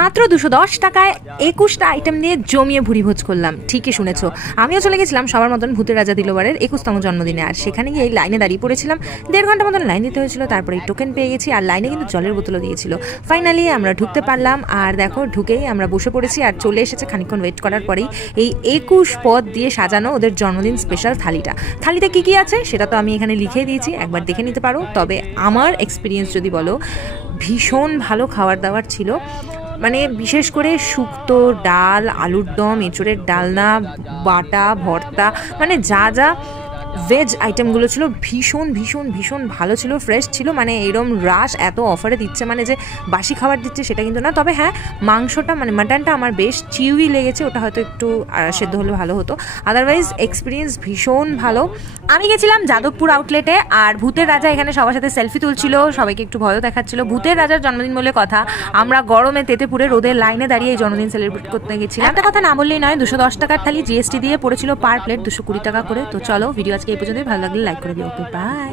মাত্র 210 টাকায় 21টা আইটেম দিয়ে জমিয়ে ভুরিভোজ করলাম। ঠিকই শুনেছো, আমিও চলে গেছিলাম সবার মতন ভূতের রাজা দিলবারের 21তম জন্মদিনে। আর সেখানে গিয়ে লাইনে দাঁড়িয়ে পড়েছিলাম, 1.5 ঘন্টা মতন লাইন দিতে হয়েছিল। তারপরে টোকেন পেয়ে গেছি, আর লাইনে কিন্তু জলের বোতলও দিয়েছিল। ফাইনালি আমরা ঢুকতে পারলাম, আর দেখো ঢুকেই আমরা বসে পড়েছি। আর চলে এসেছে খানিকক্ষণ ওয়েট করার পরেই এই 21 পদ দিয়ে সাজানো ওদের জন্মদিন স্পেশাল থালিটা। থালিতে কি কি আছে সেটা তো আমি এখানে লিখে দিয়েছি, একবার দেখে নিতে পারো। তবে আমার এক্সপিরিয়েন্স যদি বলো, ভীষণ ভালো খাবার দাবার ছিল। মানে বিশেষ করে শুক্তো, ডাল, আলুর দম, এঁচোড়ের ডালনা, বাটা, ভর্তা, মানে যা যা ভেজ আইটেমগুলো ছিল ভীষণ ভীষণ ভীষণ ভালো ছিল, ফ্রেশ ছিল। মানে এরম রাশ এত অফারে দিচ্ছে মানে যে বাসি খাবার দিচ্ছে সেটা কিন্তু না। তবে হ্যাঁ, মাংসটা মানে মাটনটা আমার বেশ চিউই লেগেছে, ওটা হয়তো একটু সেদ্ধ হলে ভালো হতো। আদারওয়াইজ এক্সপিরিয়েন্স ভীষণ ভালো। আমি গেছিলাম যাদবপুর আউটলেটে, আর ভূতের রাজা এখানে সবার সাথে সেলফি তুলছিল, সবাইকে একটু ভয়ও দেখাচ্ছিল। ভূতের রাজার জন্মদিন বলে কথা, আমরা গরমে তেতেপুরে রোদের লাইনে দাঁড়িয়ে এই জন্মদিন সেলিব্রেট করতে গেছিলাম। একটা কথা না বললেই নয়, 210 টাকার থালি জিএসটি দিয়ে পড়েছিল পার প্লেট 220 টাকা করে। তো চলো, ভিডিও আজকে এই পর্যন্তই। ভালো লাগলে লাইক করে দিও। ওকে, বাই।